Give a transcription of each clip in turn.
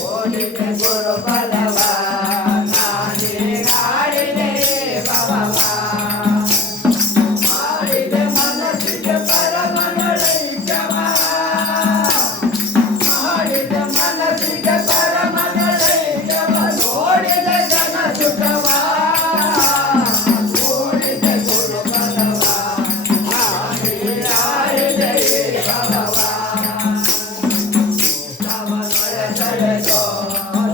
ಓಡಿದೆ ಗುರು ಬಲವ ನಾನೇ ನಾಡಿದೆ ಭವವ ಮಾಡಿದೆ ಮನಸ್ಸಿಗೆ ಪರಮಗಳೈಕ್ಯವ ಮಾಡಿದೆ ಮನಸ್ಸಿಗೆ ಪರಮಗಳೈಕ್ಯವ ನೋಡಿದೆ ಜನ ಸುಖವ ಓಡಿದೆ ಗುರು ಬಲವ ನಾನೇ ನಾಡಿದೆ ಭವವ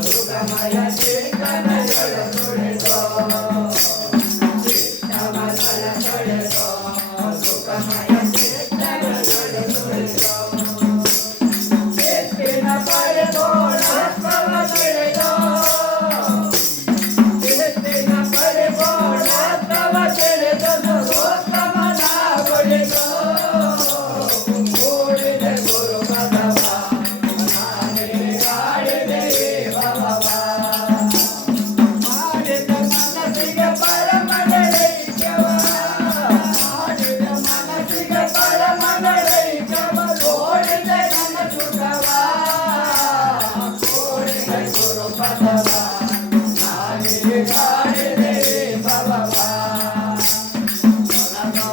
ಸುಖಮಯ ಚೇತನ ತೊಳೆದೋ ಚಿತ್ತಮನಲ ತೊಳೆದೋ ಸುಖಮಯ ಚೇತನ ತೊಳೆದೋ ಎತ್ತಿನ ಪರಿಪೂರ್ಣತ್ವವ ತಿಳಿದೋ ಎತ್ತಿನ ಪರಿಪೂರ್ಣತ್ವವ ತಿಳಿದೋ ಸರ್ವೋತ್ತಮನ ಗೊಳಿದೋ ಓಡಿದೆ ಗುರು ಬಲವ ನಾನೇ ಆಡಿದೆ ಭವವ ಮಾಡಿದ ಮನಸ್ಸಿಗೆ ಪರಮಗಳೈಕ್ಯವ ಮಾಡಿದ ಮನಸ್ಸಿಗೆ ಪರಮಗಳೈಕ್ಯವ ಓಡಿದೆ ನನ್ನ ಸುಖವ ಓಡಿದೆ ಗುರು ಬಲವ ನಾನೇ ಆಡಿದೆ ಭವವ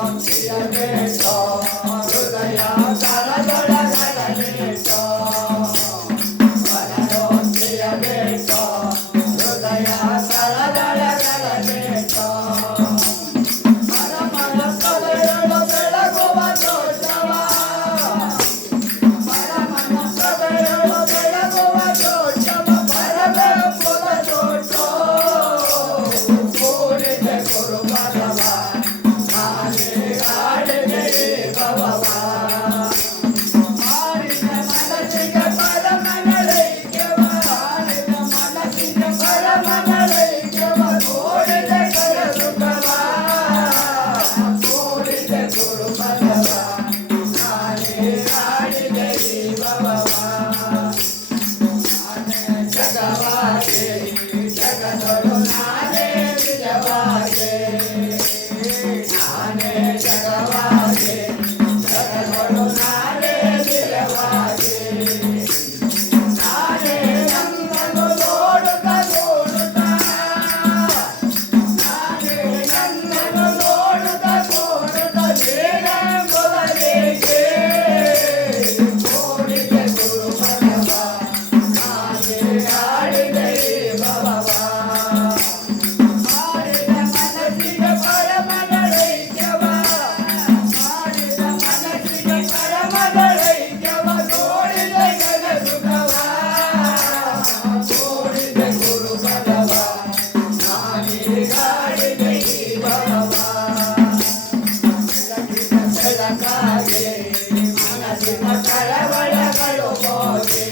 ಮನನೋಚಿಯಬೇಕೋ ಹೃದಯ ಕರದೊಳಗಡಬೇಕೋ ಮನನೋಚಿಯಬೇಕೋ ಹೃದಯ ಕರದೊಳಗಡಬೇಕೋ ಮನಮನ ಕಲೆಯೊಳು ಬೆಳಗುವ ಜೋಷವ ಮನಮನ ಕಲೆಯೊಳು ಬೆಳಗುವ ಜೋಷವ ಬರಬೆಂಬುದ ಜೋಷೋ ಓಡಿದೆ ಗುರು ಬಲವ ನಾನೇ ಆಡಿದೆ ಭವವ ಮಾಡಿದ ಮನಸ್ಸಿಗೆ ಪರಮಗಳೈಕ್ಯವ ಮಾಡಿದ ಮನಸ್ಸಿಗೆ ಪರಮಗಳೈಕ್ಯವ ಓಡಿದೆ ಕರ ಸುಖವ ಓಡಿದೆ ಗುರು ಬಲವ ನಾನೇ ಆಡಿದೆ ಭವವ ನಾನೇ ಜಗವಾಗೆ ಜಗದೊಳು ನಾನೇ ನಿಜವಾಗೆ ನಾನೇ ಜಗವಾಗೆ ಜಗದೊಳು ನಾನೇ ನಿಜವಾಗೆ ನಾನೇ ನನ್ನನ್ನು ನೋಡುತ್ತ ನೋಡುತ್ತ ನಾನೇ ನನ್ನನ್ನು ನೋಡುತ್ತ ನೋಡುತ್ತ ಬೇರೆಂಬುದರೇಕೆ ಓಡಿದೆ ಗುರು ಬಲವ ನಾನೇ ಆಡಿದೆ ಭವವ ಮಾಡಿದ ಮನಸ್ಸಿಗೆ ಪರಮಗಳೈಕ್ಯವ ಮಾಡಿದ ಮನಸ್ಸಿಗೆ ಪರಮಗಳೈಕ್ಯವ ನೋಡಿದೆ ಜನ ಸುಖವ ಓಡಿದೆ ಗುರು ಬಲವ ನಾನೇ ಆಡಿದೆ ಭವವ ಬೆಳಕಿನ ಬೆಳಕಾಗೆ ಮನಸ್ಸಿನ ಕಳವಳಗಳು ಹೋಗೆ